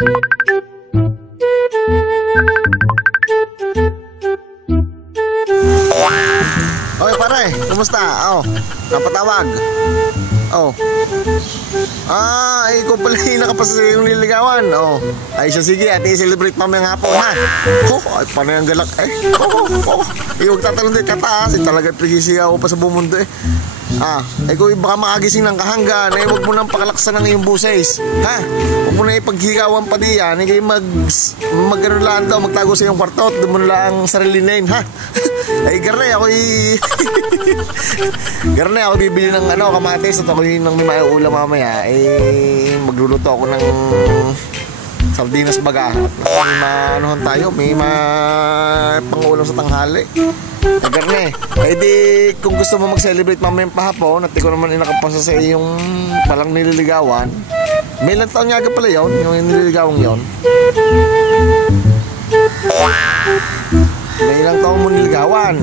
Oy pare, kumusta? Oh, napatawag. Oh. Ikaw pala yung nakapasa yung nililigawan. Oh. Ay siya, sige, at i-celebrate mamayang hapon ha. Oh, ay paano yung galak eh. Huwag tatalong din kataas. Talaga pagkisigaw pa sa bumundo eh. Ikaw baka makagising ng kahanggan. Huwag mo nang pakalaksan ng iyong buses. Ha? Huwag mo na ipaghigawan pa diyan. Ikaw mag-anulaan daw, magtago sa iyong kwarto. Doon mo lang sarili na yun, ha? Garne, ako bibili ng kamatis at ako yung may maiulam mamaya. Magluluto ako ng sardinas baga. May pangulam sa tanghali. Garne, di kung gusto mo mag-celebrate mamayang pahapon at ikaw naman inakapasa sa iyong palang nililigawan. May ilang taon nga pala yun, yung nililigawang yun. May ilang taon mo niligawan.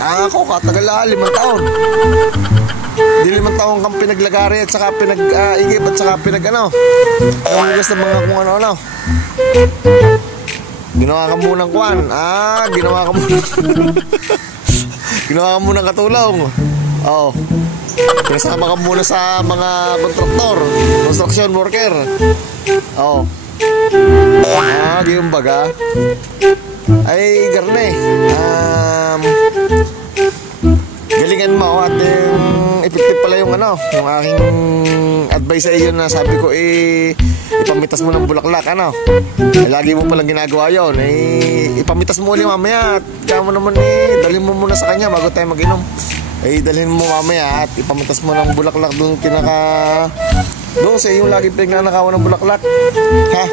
Ako katagal 5 taon. Di 5 taon kang pinaglagari at saka pinag-igip at saka ang gusto mga kung ano. Ginawa ka munang kwan. Ginawa ka munang katulong. Oo. Pinasama ka muna sa mga kontraktor, construction worker. Oo. Gayong baga. Ay garne, galingan mo at effective pala yung yung aking advice sa iyo na sabi ko ipamitas mo ng bulaklak lagi mo palang ginagawa yon ipamitas mo ulit mamaya at kaya mo naman dalhin mo muna sa kanya bago tayo mag-inom. Dalhin mo mamaya at ipamitas mo ng bulaklak doon doon sa iyong lagi pinagnanakawan ng bulaklak, ha?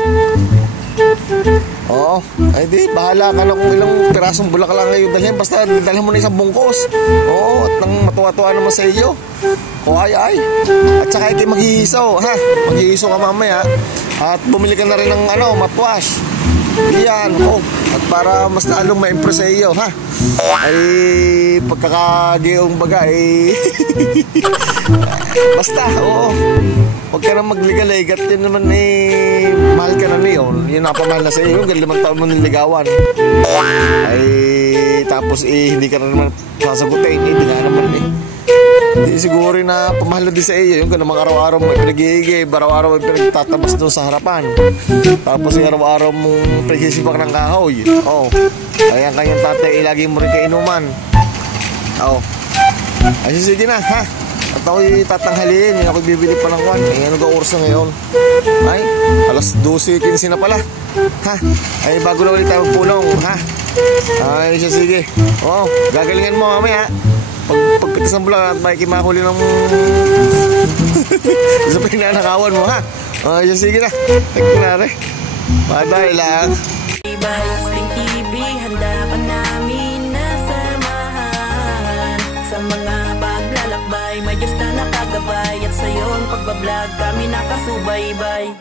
Oo, di bahala ka na kung ilang pirasong bulaklak ngayon dalhin, basta dalhin mo na isang bungkos. Oo, at nang matuwa-tuwa naman sa iyo. Ay at saka kayo maghihisaw, ha? Maghihisaw ka mamaya at bumili ka na rin ng mouthwash. Yan, at para mas lalong ma-impress sa iyo, ha? Pagkakagayong baga basta, huwag ka na magligalig at yun naman mahal ka na niyon. Yun napamahal na sa iyo, yung 5 taon mo niligawan. Tapos hindi ka na naman sasagutin, hindi nga naman Di siguro na pamahal na din sa iyo. Yung ganun araw-araw mo pinag-iigib, araw-araw mo pinagtatabas doon sa harapan. Tapos araw-araw mong pinag-isibak ng kahoy. Kaya kanyang tatay, lagi mo rin kainuman. Ay sige na, ha? At ako'y tatanghaliin, ako'y bibili pa ng kwan. Ano ka oras na ngayon? Ay, alas 12:15 na pala. Ha? Ay, bago na ulit tayo magpulong, ha? Ay, sige. Gagalingan mo mamaya. Pagpitas ng bulang at makikimahuli ng sa pinanakawan mo, ha? Sige na. Nagkunari. Maday lang. Hustling TV, handa ka namin nasamahan sa mga paglalakbay, may Diyos na nakagabay at sa iyong pagbablog kami nakasubaybay.